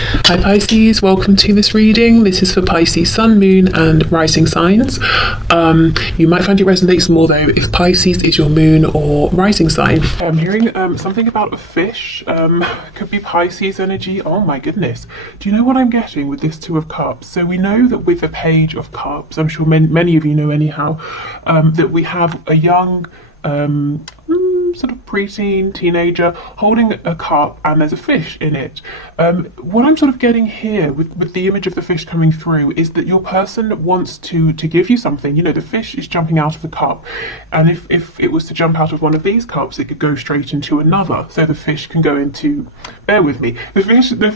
Hi Pisces, welcome to this reading. This is for Pisces Sun, Moon and Rising signs. You might find it resonates more though if Pisces is your moon or rising sign. I'm hearing something about a fish. Could be Pisces energy. Oh my goodness. Do you know what I'm getting with this Two of Cups? So we know that with the Page of Cups, I'm sure many of you know anyhow, that we have a young sort of preteen teenager holding a cup and there's a fish in it. What I'm sort of getting here with the image of the fish coming through is that your person wants to give you something. You know, the fish is jumping out of the cup, and if it was to jump out of one of these cups, it could go straight into another. So the fish can go into, bear with me, the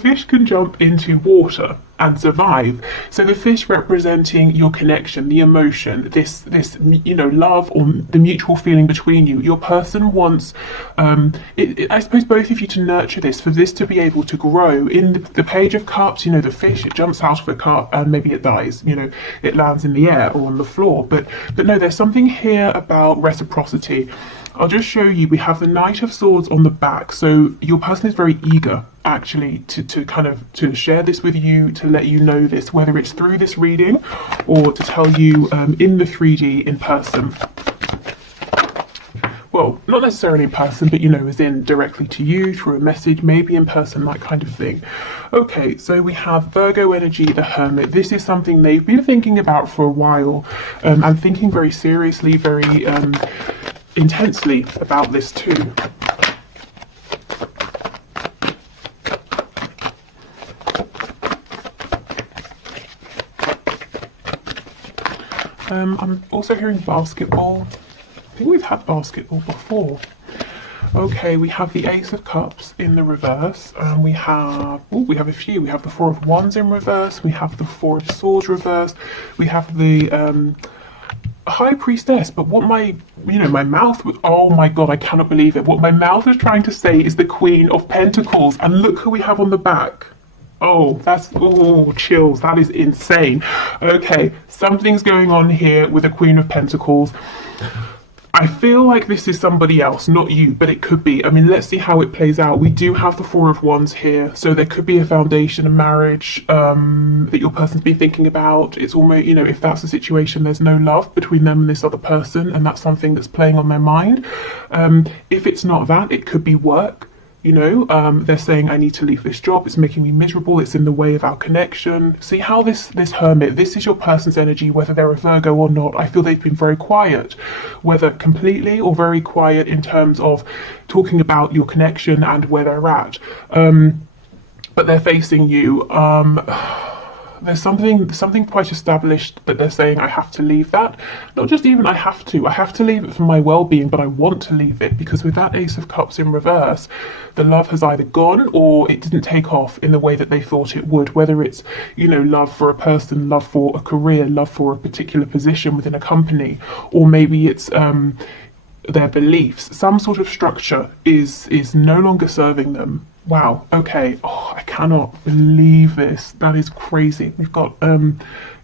fish can jump into water and survive. So the fish representing your connection, the emotion, this you know, love or the mutual feeling between you. Your person wants, I suppose, both of you to nurture this, for this to be able to grow. In the Page of Cups, you know, the fish, it jumps out of the cup and maybe it dies. You know, it lands in the air or on the floor. But no, there's something here about reciprocity. I'll just show you, we have the Knight of Swords on the back. So your person is very eager actually to share this with you, to let you know this, whether it's through this reading or to tell you in the 3D in person. Well, not necessarily in person, but you know, as in directly to you through a message, maybe in person, that kind of thing. Okay, so we have Virgo energy, the Hermit. This is something they've been thinking about for a while, and thinking very seriously, very intensely about this too. I'm also hearing basketball. I think we've had basketball before. Okay, we have the Ace of Cups in the reverse, and we have a few. We have the Four of Wands in reverse. We have the Four of Swords reversed. We have the High Priestess. But what my mouth was, oh my god, I cannot believe it. What my mouth was trying to say is the Queen of Pentacles, and look who we have on the back. Oh, chills. That is insane. Okay, something's going on here with the Queen of Pentacles. I feel like this is somebody else, not you, but it could be. I mean, let's see how it plays out. We do have the Four of Wands here, so there could be a foundation, a marriage that your person's been thinking about. It's almost, you know, if that's the situation, there's no love between them and this other person, and that's something that's playing on their mind. If it's not that, it could be work. You know, they're saying, I need to leave this job, it's making me miserable, it's in the way of our connection. See how this Hermit, this is your person's energy, whether they're a Virgo or not. I feel they've been very quiet, whether completely or very quiet in terms of talking about your connection and where they're at. But they're facing you. There's something quite established that they're saying, I have to leave that. Not just even I have to leave it for my well-being, but I want to leave it, because with that Ace of Cups in reverse, the love has either gone or it didn't take off in the way that they thought it would, whether it's, you know, love for a person, love for a career, love for a particular position within a company, or maybe it's their beliefs. Some sort of structure is no longer serving them. Wow, okay. Oh, I cannot believe this. That is crazy. We've got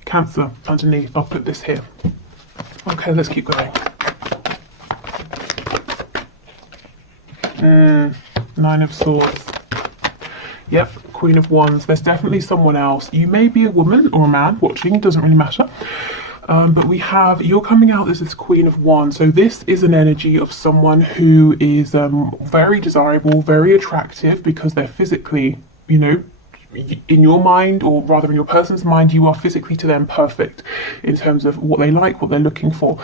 Cancer underneath. I'll put this here. Okay, let's keep going. Nine of Swords. Yep, Queen of Wands. There's definitely someone else. You may be a woman or a man watching, it doesn't really matter. But we have, you're coming out as this Queen of Wands. So this is an energy of someone who is very desirable, very attractive, because they're physically, you know, in your mind, or rather in your person's mind, you are physically to them perfect in terms of what they like, what they're looking for.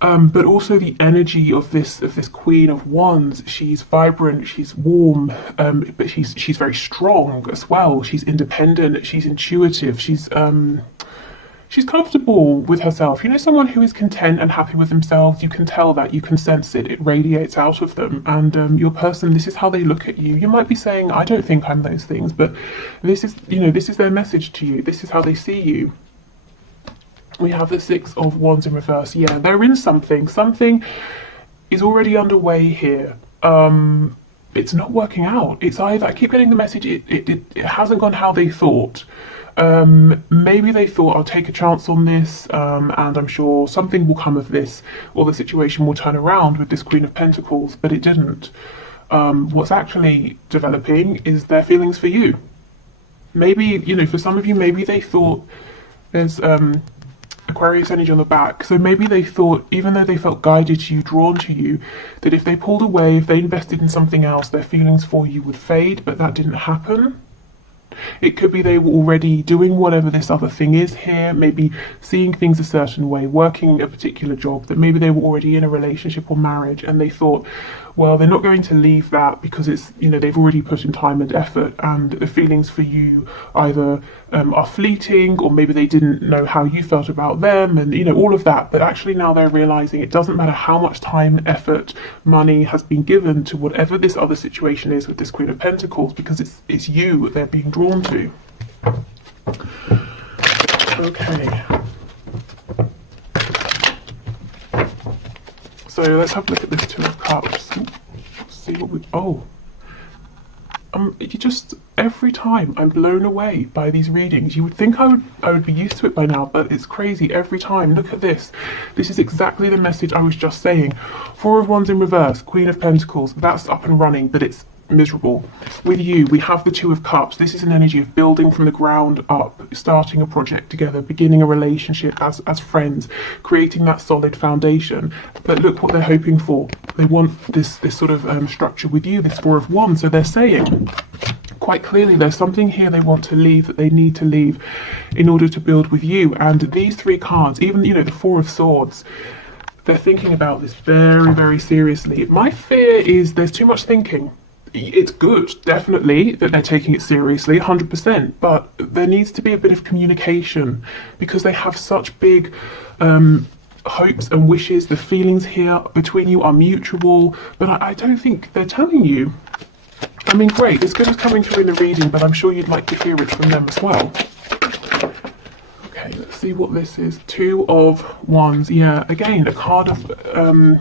But also the energy of this Queen of Wands, she's vibrant, she's warm, but she's very strong as well. She's independent, she's intuitive, she's comfortable with herself. You know, someone who is content and happy with themselves, you can tell that, you can sense it, it radiates out of them. And your person, this is how they look at you. You might be saying, I don't think I'm those things, but this is, you know, this is their message to you. This is how they see you. We have the Six of Wands in reverse. Yeah, they're in something. Something is already underway here. It's not working out. It's either, I keep getting the message, it hasn't gone how they thought. Maybe they thought, I'll take a chance on this, and I'm sure something will come of this, or the situation will turn around with this Queen of Pentacles, but it didn't. What's actually developing is their feelings for you. Maybe, you know, for some of you, maybe they thought there's Aquarius energy on the back. So maybe they thought, even though they felt guided to you, drawn to you, that if they pulled away, if they invested in something else, their feelings for you would fade, but that didn't happen. It could be they were already doing whatever this other thing is here, maybe seeing things a certain way, working a particular job, that maybe they were already in a relationship or marriage and they thought, well, they're not going to leave that because it's, you know, they've already put in time and effort, and the feelings for you either are fleeting, or maybe they didn't know how you felt about them, and, you know, all of that. But actually now they're realizing it doesn't matter how much time, effort, money has been given to whatever this other situation is with this Queen of Pentacles, because it's you they're being drawn to. Okay. So let's have a look at this Two of Cups. See what we, you just, every time I'm blown away by these readings. You would think I would be used to it by now, but it's crazy every time. Look at this. This is exactly the message I was just saying. Four of Wands in reverse, Queen of Pentacles, that's up and running, but it's miserable. With you, we have the Two of Cups. This is an energy of building from the ground up, starting a project together, beginning a relationship as friends, creating that solid foundation. But look what they're hoping for. They want this sort of structure with you, this Four of Wands. So they're saying quite clearly there's something here they want to leave, that they need to leave in order to build with you. And these three cards, even, you know, the Four of Swords, they're thinking about this very, very seriously. My fear is there's too much thinking. It's good, definitely, that they're taking it seriously, 100%, but there needs to be a bit of communication, because they have such big hopes and wishes. The feelings here between you are mutual, but I don't think they're telling you. I mean, great, it's good as coming through in the reading, but I'm sure you'd like to hear it from them as well. Okay, let's see what this is. Two of Wands, yeah, again, a card of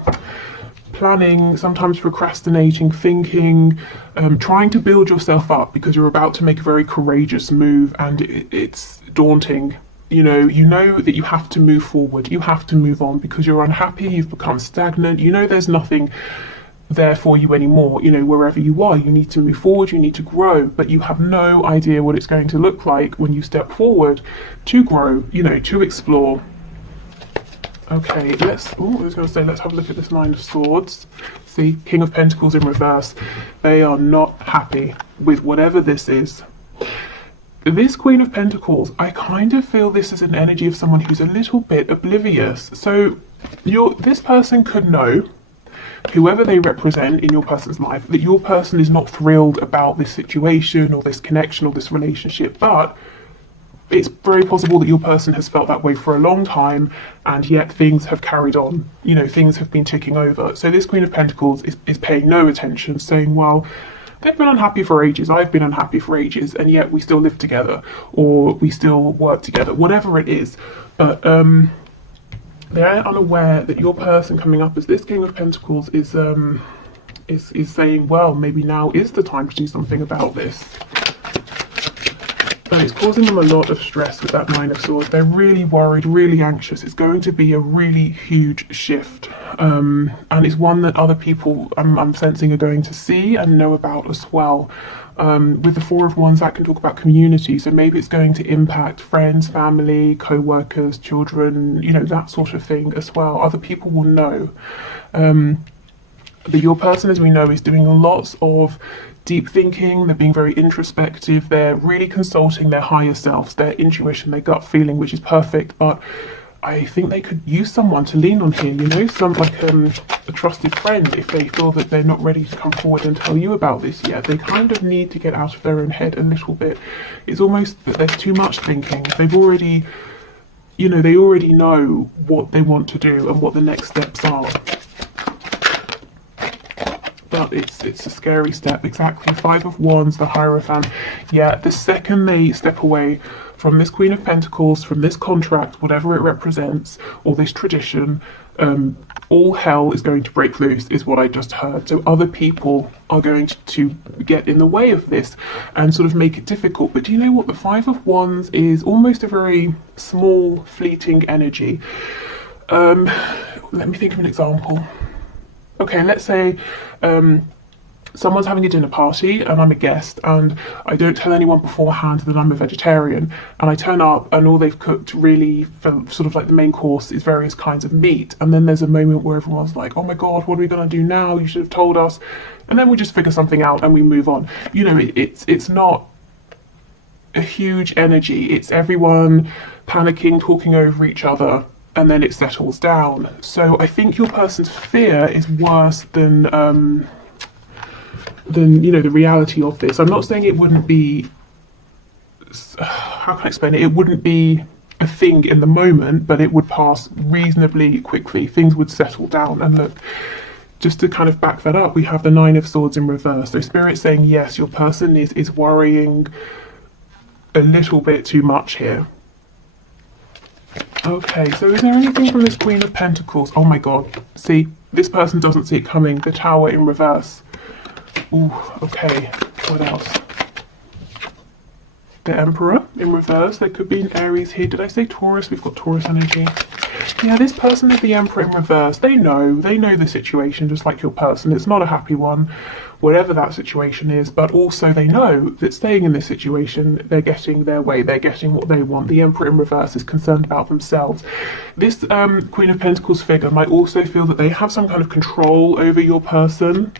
planning, sometimes procrastinating, thinking, trying to build yourself up because you're about to make a very courageous move, and it's daunting. You know that you have to move forward, you have to move on because you're unhappy, you've become stagnant, you know there's nothing there for you anymore. You know, wherever you are, you need to move forward, you need to grow, but you have no idea what it's going to look like when you step forward to grow, you know, to explore. Okay, I was going to say, let's have a look at this Nine of Swords. See, King of Pentacles in reverse. They are not happy with whatever this is. This Queen of Pentacles, I kind of feel this is an energy of someone who's a little bit oblivious. So this person could know, whoever they represent in your person's life, that your person is not thrilled about this situation or this connection or this relationship, but it's very possible that your person has felt that way for a long time, and yet things have carried on. You know, things have been ticking over. So this Queen of Pentacles is paying no attention, saying, well, they've been unhappy for ages, I've been unhappy for ages, and yet we still live together, or we still work together, whatever it is. But they're unaware that your person coming up as this King of Pentacles is saying, well, maybe now is the time to do something about this. And it's causing them a lot of stress with that Nine of Swords. They're really worried, really anxious. It's going to be a really huge shift. And it's one that other people, I'm sensing, are going to see and know about as well. With the Four of Wands, that can talk about community. So maybe it's going to impact friends, family, co-workers, children, you know, that sort of thing as well. Other people will know. That your person, as we know, is doing lots of deep thinking. They're being very introspective. They're really consulting their higher selves, their intuition, their gut feeling, which is perfect. But I think they could use someone to lean on here, you know, a trusted friend, if they feel that they're not ready to come forward and tell you about this yet. They kind of need to get out of their own head a little bit. It's almost that there's too much thinking. They've already, you know, they already know what they want to do and what the next steps are. But it's a scary step. Exactly. Five of Wands, the Hierophant. Yeah, the second they step away from this Queen of Pentacles, from this contract, whatever it represents, or this tradition, all hell is going to break loose, is what I just heard. So other people are going to get in the way of this and sort of make it difficult. But do you know what? The Five of Wands is almost a very small, fleeting energy. Let me think of an example. Okay, let's say someone's having a dinner party and I'm a guest, and I don't tell anyone beforehand that I'm a vegetarian, and I turn up and all they've cooked really for sort of like the main course is various kinds of meat, and then there's a moment where everyone's like, oh my god, what are we going to do now, you should have told us, and then we just figure something out and we move on. You know, it's not a huge energy, it's everyone panicking, talking over each other, and then it settles down. So I think your person's fear is worse than you know, the reality of this. I'm not saying it wouldn't be, how can I explain it? It wouldn't be a thing in the moment, but it would pass reasonably quickly. Things would settle down. And look, just to kind of back that up, we have the Nine of Swords in reverse. So Spirit's saying, yes, your person is worrying a little bit too much here. Okay, so is there anything from this Queen of Pentacles? Oh my god, see, this person doesn't see it coming. The Tower in reverse. Ooh, okay, what else? The Emperor in reverse. There could be an Aries here. Did I say Taurus? We've got Taurus energy. Yeah, this person is the Emperor in reverse. They know the situation, just like your person. It's not a happy one, whatever that situation is, but also they know that staying in this situation, they're getting their way, they're getting what they want. The Emperor in reverse is concerned about themselves. This Queen of Pentacles figure might also feel that they have some kind of control over your person,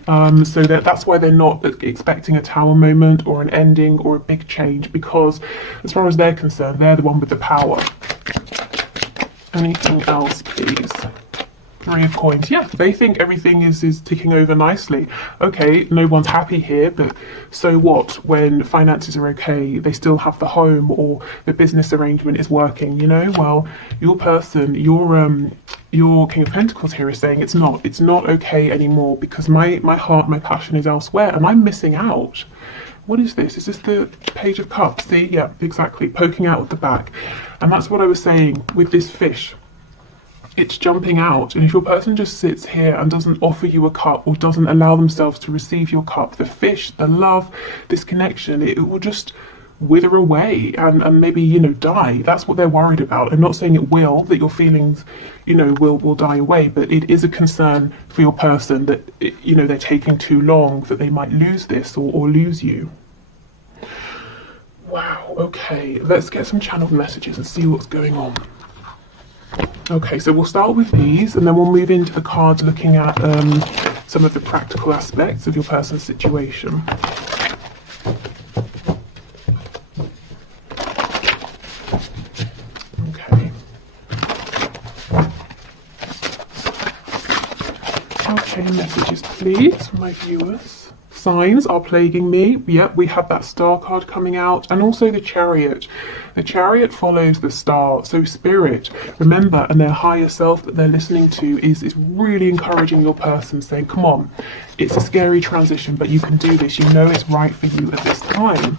so that's why they're not expecting a Tower moment or an ending or a big change, because as far as they're concerned, they're the one with the power. Anything else, please? Three of Coins. Yeah, they think everything is ticking over nicely. Okay, no one's happy here, but so what? When finances are okay, they still have the home, or the business arrangement is working, you know? Well, your person, your King of Pentacles here is saying it's not okay anymore, because my heart, my passion is elsewhere, and I'm missing out. What is this? Is this the Page of Cups? See? Yeah, exactly. Poking out at the back. And that's what I was saying with this fish. It's jumping out. And if your person just sits here and doesn't offer you a cup, or doesn't allow themselves to receive your cup, the fish, the love, this connection, it will just wither away and maybe, you know, die. That's what they're worried about. I'm not saying it will, that your feelings, you know, will die away, but it is a concern for your person that, you know, they're taking too long, that they might lose this or lose you. Wow, okay, let's get some channeled messages and see what's going on. Okay, so we'll start with these, and then we'll move into the cards looking at some of the practical aspects of your person's situation. Okay, messages please from my viewers. Signs are plaguing me. Yep, we have that Star card coming out, and also the Chariot. The Chariot follows the Star, so Spirit, remember, and their higher self that they're listening to is really encouraging your person, saying, come on, it's a scary transition, but you can do this. You know it's right for you at this time.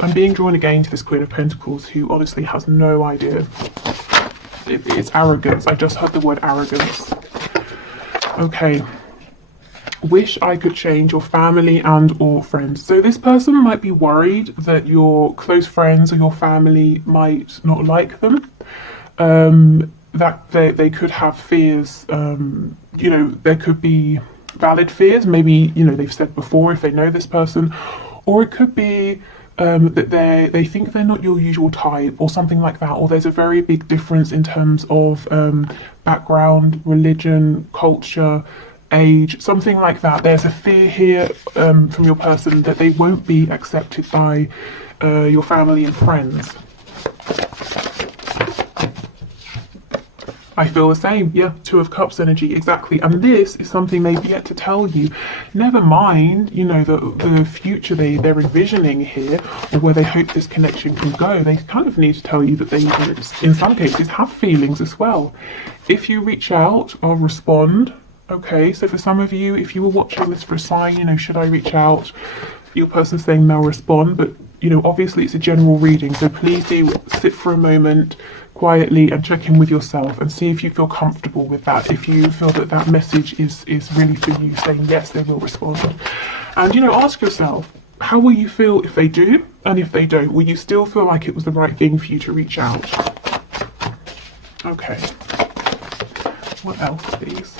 I'm being drawn again to this Queen of Pentacles, who honestly has no idea. It's arrogance. I just heard the word arrogance. Okay. Wish I could change your family and or friends. So this person might be worried that your close friends or your family might not like them. That they could have fears. You know, there could be valid fears. Maybe, you know, they've said before if they know this person, or it could be that they think they're not your usual type, or something like that, or there's a very big difference in terms of background, religion, culture, age, something like that. There's a fear here from your person that they won't be accepted by your family and friends. I feel the same. Yeah, Two of Cups energy, exactly. And this is something they've yet to tell you. Never mind, you know, the future they're envisioning here, or where they hope this connection can go. They kind of need to tell you that they, in some cases, have feelings as well. If you reach out, I'll respond. Okay, so for some of you, if you were watching this for a sign, you know, should I reach out? Your person's saying they'll respond, but, you know, obviously it's a general reading, so please do sit for a moment quietly and check in with yourself and see if you feel comfortable with that. If you feel that that message is really for you, saying yes, they will respond. And, you know, ask yourself, how will you feel if they do? And if they don't, will you still feel like it was the right thing for you to reach out? Okay. What else, please?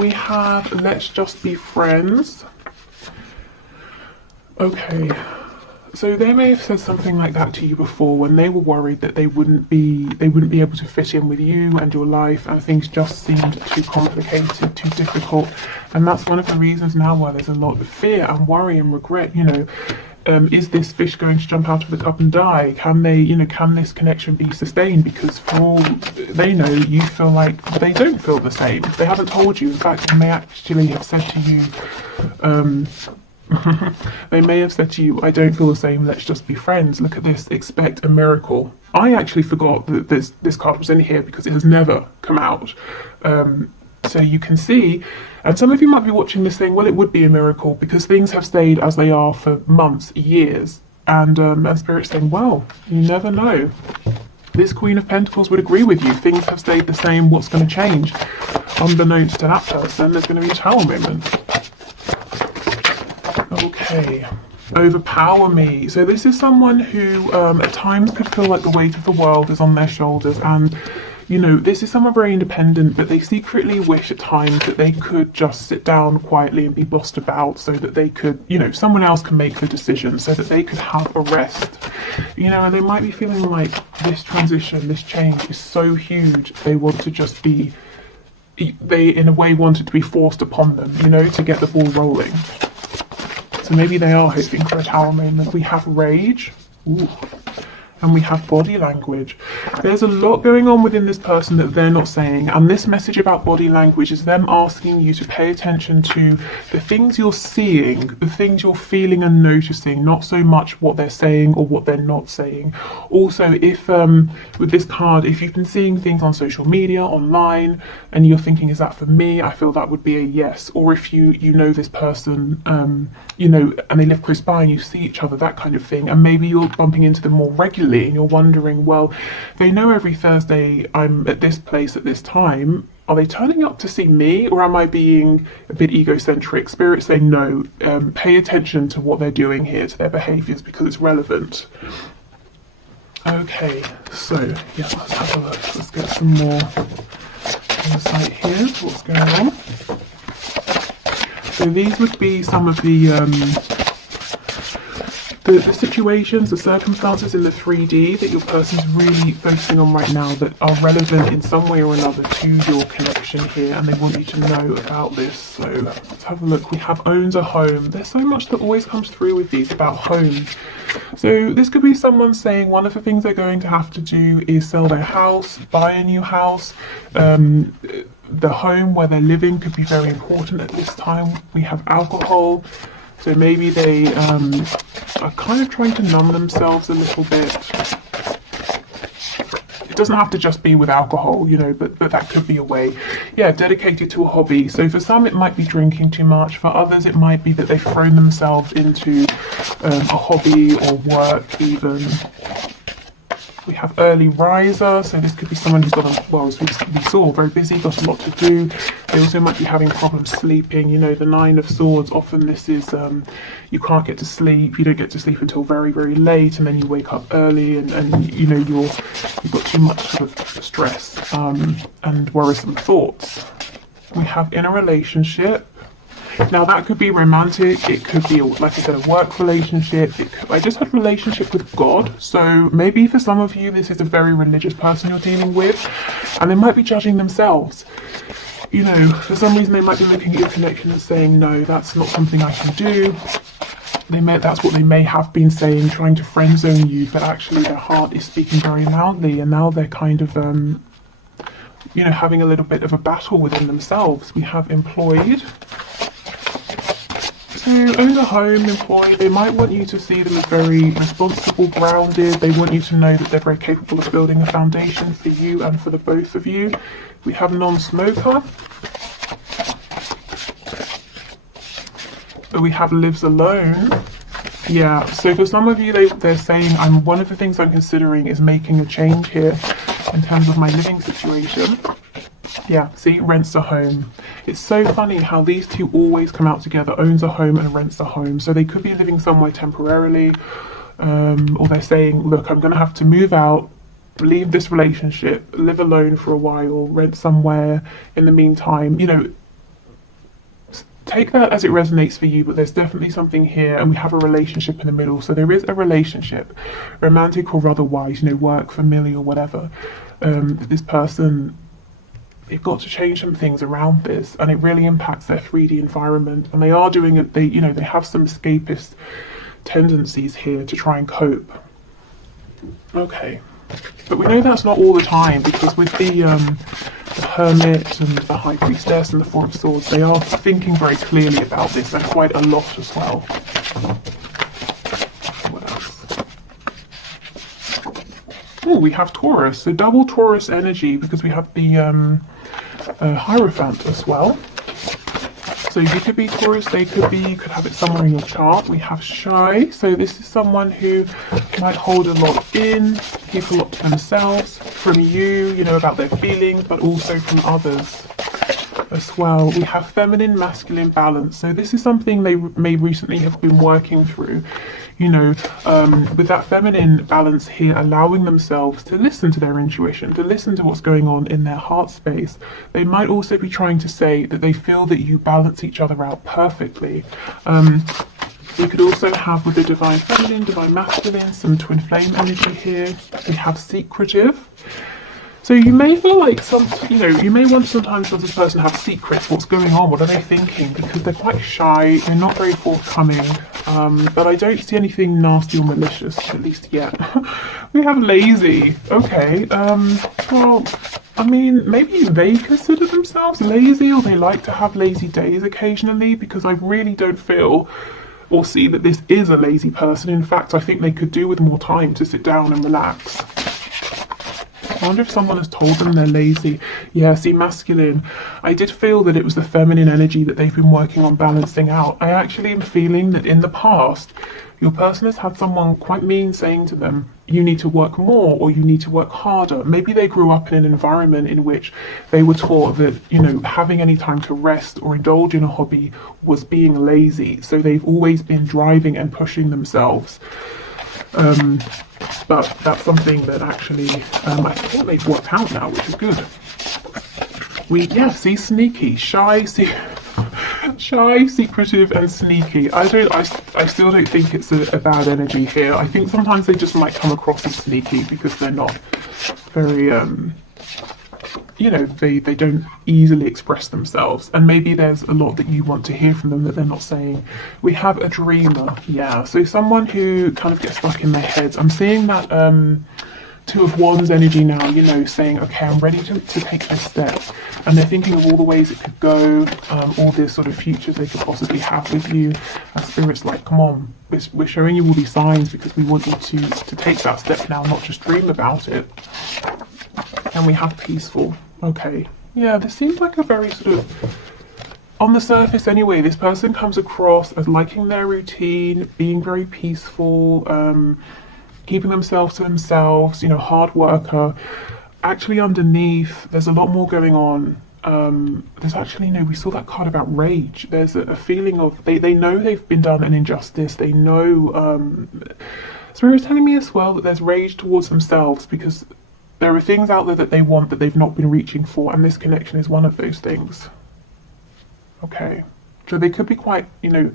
we have let's just be friends. Okay, so they may have said something like that to you before when they were worried that they wouldn't be able to fit in with you and your life, and things just seemed too complicated, too difficult. And that's one of the reasons now why there's a lot of fear and worry and regret. Is this fish going to jump out of the cup and die? Can this connection be sustained? Because for all they know, you feel like they don't feel the same. They haven't told you. In fact, they may actually have said to you, they may have said to you, I don't feel the same, let's just be friends. Look at this, expect a miracle. I actually forgot that this card was in here because it has never come out. So you can see, and some of you might be watching this saying, well, it would be a miracle because things have stayed as they are for months, years. And Spirit's saying, well, you never know. This Queen of Pentacles would agree with you. Things have stayed the same, what's going to change? Unbeknownst to that person, there's going to be a tower moment. Okay, overpower me. So this is someone who at times could feel like the weight of the world is on their shoulders, and this is someone very independent, but they secretly wish at times that they could just sit down quietly and be bossed about so that they could, someone else can make the decision so that they could have a rest. And they might be feeling like this transition, this change is so huge, they want to just be, they in a way want it to be forced upon them, to get the ball rolling. So maybe they are hoping for a tower moment. We have rage. Ooh. And we have body language. There's a lot going on within this person that they're not saying, and this message about body language is them asking you to pay attention to the things you're seeing, the things you're feeling and noticing, not so much what they're saying or what they're not saying. Also, if with this card, if you've been seeing things on social media, online, and you're thinking, is that for me? I feel that would be a yes. Or if you know this person, and they live close by and you see each other, that kind of thing, and maybe you're bumping into them more regularly, and you're wondering, well, they know every Thursday I'm at this place at this time. Are they turning up to see me, or am I being a bit egocentric? Spirit saying no, pay attention to what they're doing here, to their behaviours, because it's relevant. Okay, so yeah, let's have a look. Let's get some more insight here to what's going on. So these would be some of the situations, the circumstances in the 3D that your person's really focusing on right now that are relevant in some way or another to your connection here, and they want you to know about this. So let's have a look. We have owns a home. There's so much that always comes through with these about homes. So this could be someone saying one of the things they're going to have to do is sell their house, buy a new house. The home where they're living could be very important at this time. We have alcohol. So maybe they are kind of trying to numb themselves a little bit. It doesn't have to just be with alcohol, but that could be a way. Yeah, dedicated to a hobby. So for some it might be drinking too much. For others it might be that they've thrown themselves into a hobby or work even. We have early riser, so this could be someone who's got as we saw, very busy, got a lot to do. They also might be having problems sleeping. The Nine of Swords, often this is you can't get to sleep, you don't get to sleep until very, very late, and then you wake up early and you've got too much sort of stress and worrisome thoughts. We have in a relationship. Now that could be romantic, it could be, like I said, a work relationship. I just had a relationship with God, so maybe for some of you this is a very religious person you're dealing with, and they might be judging themselves. For some reason they might be looking at your connection and saying, no, that's not something I can do. That's what they may have been saying, trying to friend zone you, but actually their heart is speaking very loudly, and now they're kind of having a little bit of a battle within themselves. We have employed. So own a home, employed, they might want you to see them as very responsible, grounded. They want you to know that they're very capable of building a foundation for you and for the both of you. We have non-smoker. We have lives alone. Yeah, so for some of you, they're saying, one of the things I'm considering is making a change here in terms of my living situation. Yeah, see, rents a home. It's so funny how these two always come out together, owns a home and rents a home. So they could be living somewhere temporarily, or they're saying, look, I'm going to have to move out, leave this relationship, live alone for a while, rent somewhere in the meantime. take that as it resonates for you, but there's definitely something here, and we have a relationship in the middle. So there is a relationship, romantic or otherwise, you know, work, familiar, whatever. This person, they've got to change some things around this, and it really impacts their 3D environment. And they are doing it. They, you know, they have some escapist tendencies here to try and cope. Okay, but we know that's not all the time, because with the Hermit and the High Priestess and the Four of Swords, they are thinking very clearly about this, and quite a lot as well. What else? Oh, we have Taurus, so double Taurus energy, because we have the Hierophant as well. So you could be Taurus, they could be, you could have it somewhere in your chart. We have Shy, so this is someone who might hold a lot in, keep a lot to themselves, from you know, about their feelings, but also from others as well. We have Feminine, Masculine balance, so this is something they may recently have been working through. You know, with that feminine balance here, allowing themselves to listen to their intuition, to listen to what's going on in their heart space. They might also be trying to say that they feel that you balance each other out perfectly. We could also have, with the Divine Feminine, Divine Masculine, some Twin Flame energy here. We have Secretive. So you may feel like you may want sometimes does this person have secrets? What's going on? What are they thinking? Because they're quite shy, they're not very forthcoming, but I don't see anything nasty or malicious, at least yet. We have Lazy. Okay, well, I mean, maybe they consider themselves lazy, or they like to have lazy days occasionally, because I really don't feel or see that this is a lazy person. In fact, I think they could do with more time to sit down and relax. I wonder if someone has told them they're lazy. Yeah, see, Masculine. I did feel that it was the feminine energy that they've been working on balancing out. I actually am feeling that in the past, your person has had someone quite mean saying to them, you need to work more, or you need to work harder. Maybe they grew up in an environment in which they were taught that, you know, having any time to rest or indulge in a hobby was being lazy. So they've always been driving and pushing themselves. But that's something that actually I think they've worked out now, which is good. See, sneaky, shy, shy, secretive, and sneaky. I still don't think it's a bad energy here. I think sometimes they just might come across as sneaky because they're not very you know, they don't easily express themselves, and maybe there's a lot that you want to hear from them that they're not saying. We have a dreamer, yeah, so someone who kind of gets stuck in their heads. I'm seeing that Two of Wands energy now, you know, saying, okay, I'm ready to take this step, and they're thinking of all the ways it could go, all the sort of futures they could possibly have with you. And Spirit's like, come on, we're showing you all these signs because we want you to take that step now, not just dream about it. And we have Peaceful. Okay, yeah, this seems like a very sort of, on the surface anyway, this person comes across as liking their routine, being very peaceful, keeping themselves to themselves, you know, hard worker. Actually underneath, there's a lot more going on. There's actually, no, we saw that card about rage. There's a feeling of, they know they've been done an injustice. They know, Spirit is telling me as well that there's rage towards themselves because there are things out there that they want that they've not been reaching for, and this connection is one of those things. Okay, so they could be quite, you know,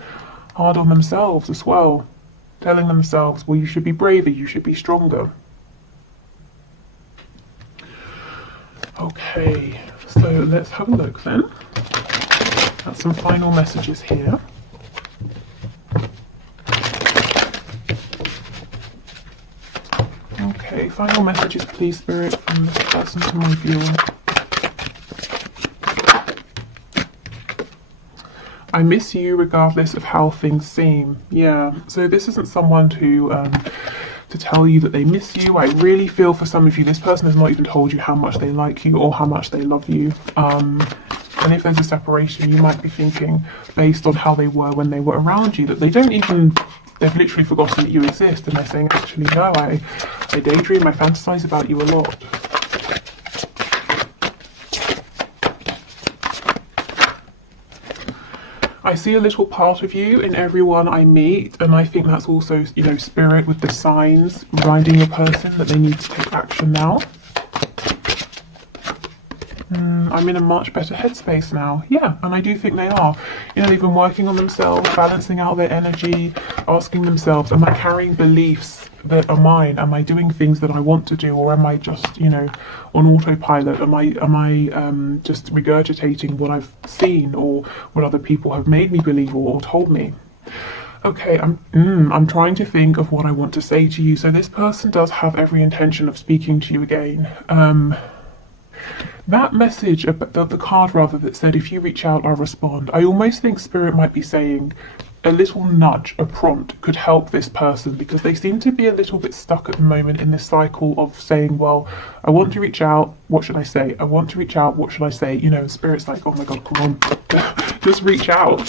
hard on themselves as well, telling themselves, well, you should be braver, you should be stronger. Okay, so let's have a look then at some final messages here. Okay, final messages, please, Spirit, from this person to my viewer. I miss you regardless of how things seem. Yeah, so this isn't someone to tell you that they miss you. I really feel for some of you, this person has not even told you how much they like you or how much they love you. And if there's a separation, you might be thinking, based on how they were when they were around you, that they don't even, they've literally forgotten that you exist, and they're saying, actually, no, I daydream, I fantasize about you a lot. I see a little part of you in everyone I meet, and I think that's also, you know, Spirit with the signs reminding your person that they need to take action now. I'm in a much better headspace now. Yeah, and I do think they are. You know, they've been working on themselves, balancing out their energy, asking themselves, am I carrying beliefs that are mine? Am I doing things that I want to do, or am I just, you know, on autopilot? Am I just regurgitating what I've seen or what other people have made me believe or told me? Okay, I'm trying to think of what I want to say to you. So this person does have every intention of speaking to you again. That message, the card rather, that said, if you reach out, I'll respond. I almost think Spirit might be saying a little nudge, a prompt could help this person, because they seem to be a little bit stuck at the moment in this cycle of saying, well, I want to reach out, what should I say? I want to reach out, what should I say? You know, Spirit's like, oh my God, come on, just reach out.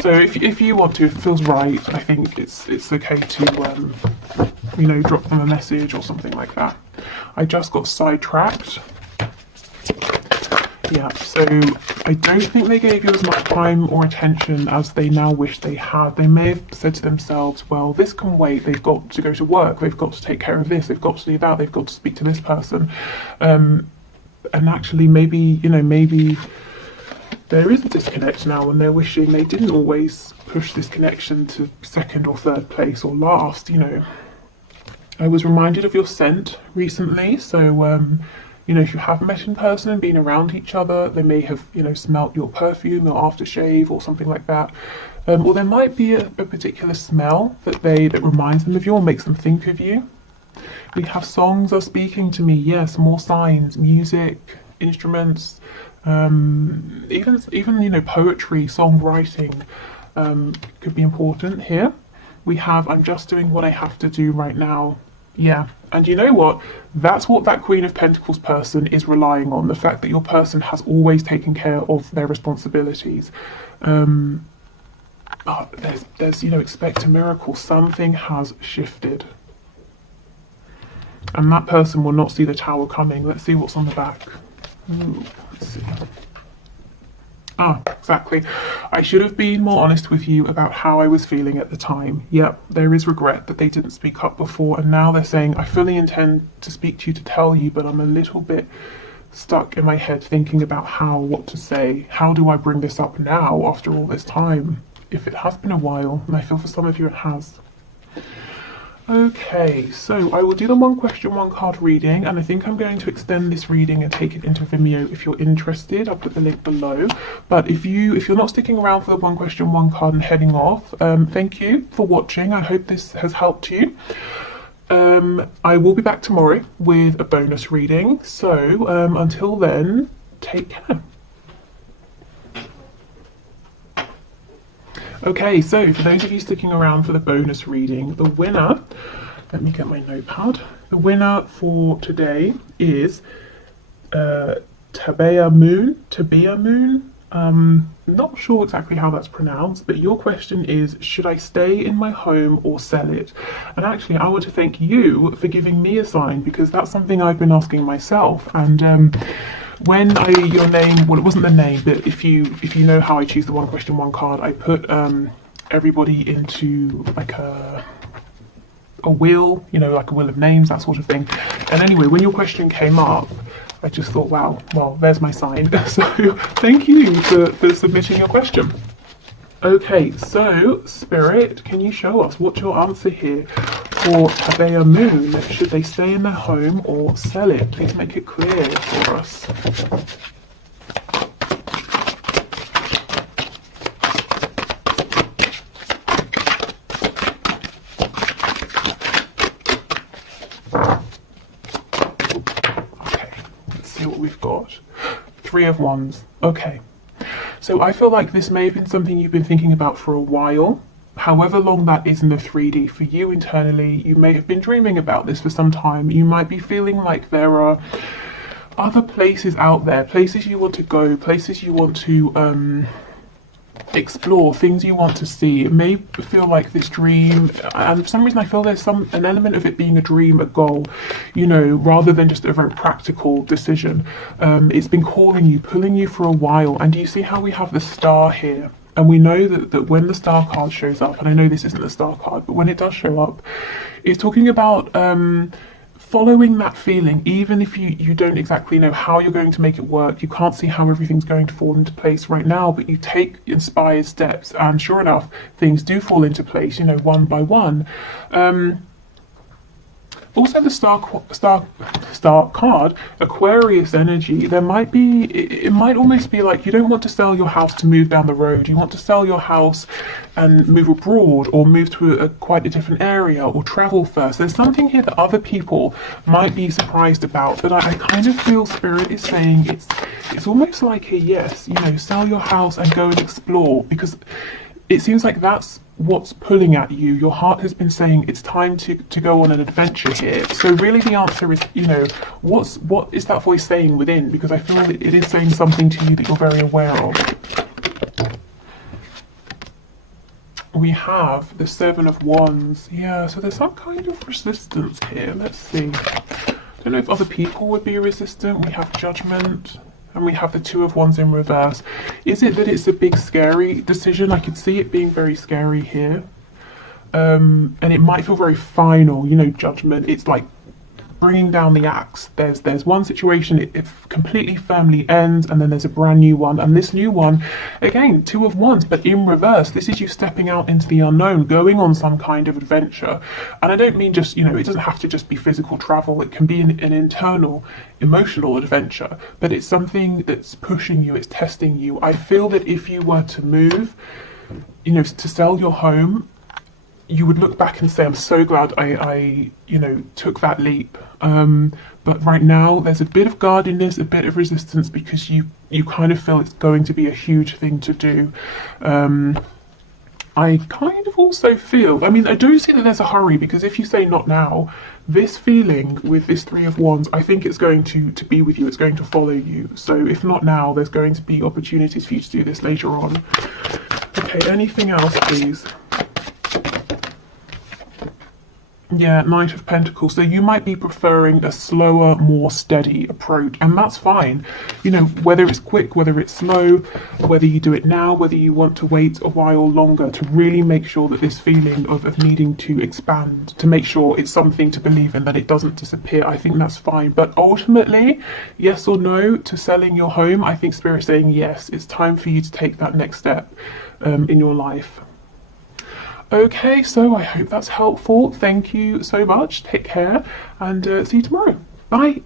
So if you want to, if it feels right, I think it's okay to, you know, drop them a message or something like that. I just got sidetracked. Yeah, so I don't think they gave you as much time or attention as they now wish they had. They may have said to themselves, well, this can wait. They've got to go to work. They've got to take care of this. They've got to do that. They've got to speak to this person. And actually, maybe, you know, maybe there is a disconnect now, and they're wishing they didn't always push this connection to second or third place or last, you know. I was reminded of your scent recently, so you know, if you have met in person and been around each other, they may have, you know, smelt your perfume or aftershave or something like that. Or there might be a particular smell that reminds them of you or makes them think of you. We have songs are speaking to me, yes, more signs, music, instruments, even you know, poetry, songwriting could be important here. We have, I'm just doing what I have to do right now. Yeah, and you know what? That's what that Queen of Pentacles person is relying on, the fact that your person has always taken care of their responsibilities. But there's, you know, expect a miracle. Something has shifted. And that person will not see the Tower coming. Let's see what's on the back. Ooh, let's see. Ah, exactly. I should have been more honest with you about how I was feeling at the time. Yep, there is regret that they didn't speak up before, and now they're saying, I fully intend to speak to you, to tell you, but I'm a little bit stuck in my head thinking about what to say. How do I bring this up now after all this time? If it has been a while, and I feel for some of you it has. Okay, so I will do the one question, one card reading, and I think I'm going to extend this reading and take it into Vimeo if you're interested. I'll put the link below. But if you're not sticking around for the one question, one card and heading off, thank you for watching. I hope this has helped you. I will be back tomorrow with a bonus reading. So until then, take care. Okay, so for those of you sticking around for the bonus reading, the winner, let me get my notepad. The winner for today is Tabea Moon. Not sure exactly how that's pronounced, but your question is, should I stay in my home or sell it? And actually, I want to thank you for giving me a sign, because that's something I've been asking myself. And when your name, well, it wasn't the name, but if you know how I choose the one question, one card, I put everybody into like a wheel, you know, like a wheel of names, that sort of thing. And anyway, when your question came up, I just thought, wow, well, there's my sign. So thank you for submitting your question. Okay, so Spirit, can you show us what's your answer here for Tabea Moon? Should they stay in their home or sell it? Please make it clear for us. Okay, let's see what we've got. Three of Wands. Okay. So I feel like this may have been something you've been thinking about for a while. However long that is in the 3D for you internally, you may have been dreaming about this for some time. You might be feeling like there are other places out there, places you want to go, places you want to explore, things you want to see. It may feel like this dream, and for some reason I feel there's an element of it being a dream, a goal, you know, rather than just a very practical decision. It's been calling you, pulling you for a while. And do you see how we have the star here? And we know that when the star card shows up, and I know this isn't the star card, but when it does show up, it's talking about following that feeling, even if you don't exactly know how you're going to make it work, you can't see how everything's going to fall into place right now, but you take inspired steps, and sure enough, things do fall into place, you know, one by one. Also, the star card, Aquarius energy. There might be, it might almost be like you don't want to sell your house to move down the road. You want to sell your house and move abroad, or move to quite a different area, or travel first. There's something here that other people might be surprised about, but I kind of feel Spirit is saying it's almost like a yes, you know, sell your house and go and explore, because it seems like that's what's pulling at you. Your heart has been saying it's time to go on an adventure here. So really the answer is, you know, what is that voice saying within? Because I feel that it is saying something to you that you're very aware of. We have the Seven of Wands. Yeah, so there's some kind of resistance here. Let's see. I don't know if other people would be resistant. We have Judgment. And we have the Two of Wands in reverse. Is it that it's a big scary decision? I could see it being very scary here. And it might feel very final, you know, Judgment. It's like bringing down the axe. There's one situation, it completely firmly ends, and then there's a brand new one. And this new one, again, Two of Wands, but in reverse. This is you stepping out into the unknown, going on some kind of adventure. And I don't mean just, you know, it doesn't have to just be physical travel. It can be an internal, emotional adventure, but it's something that's pushing you, it's testing you. I feel that if you were to move, you know, to sell your home, you would look back and say, I'm so glad I you know, took that leap. But right now there's a bit of guardedness, a bit of resistance, because you kind of feel it's going to be a huge thing to do. I kind of also feel, I mean, I do see that there's a hurry, because if you say not now, this feeling with this Three of Wands, I think it's going to be with you, it's going to follow you. So if not now, there's going to be opportunities for you to do this later on. Okay, anything else, please? Yeah, Knight of Pentacles. So you might be preferring a slower, more steady approach, and that's fine. You know, whether it's quick, whether it's slow, whether you do it now, whether you want to wait a while longer to really make sure that this feeling of needing to expand, to make sure it's something to believe in, that it doesn't disappear, I think that's fine. But ultimately, yes or no to selling your home, I think Spirit's saying yes, it's time for you to take that next step in your life. Okay, so I hope that's helpful. Thank you so much. Take care, and see you tomorrow. Bye.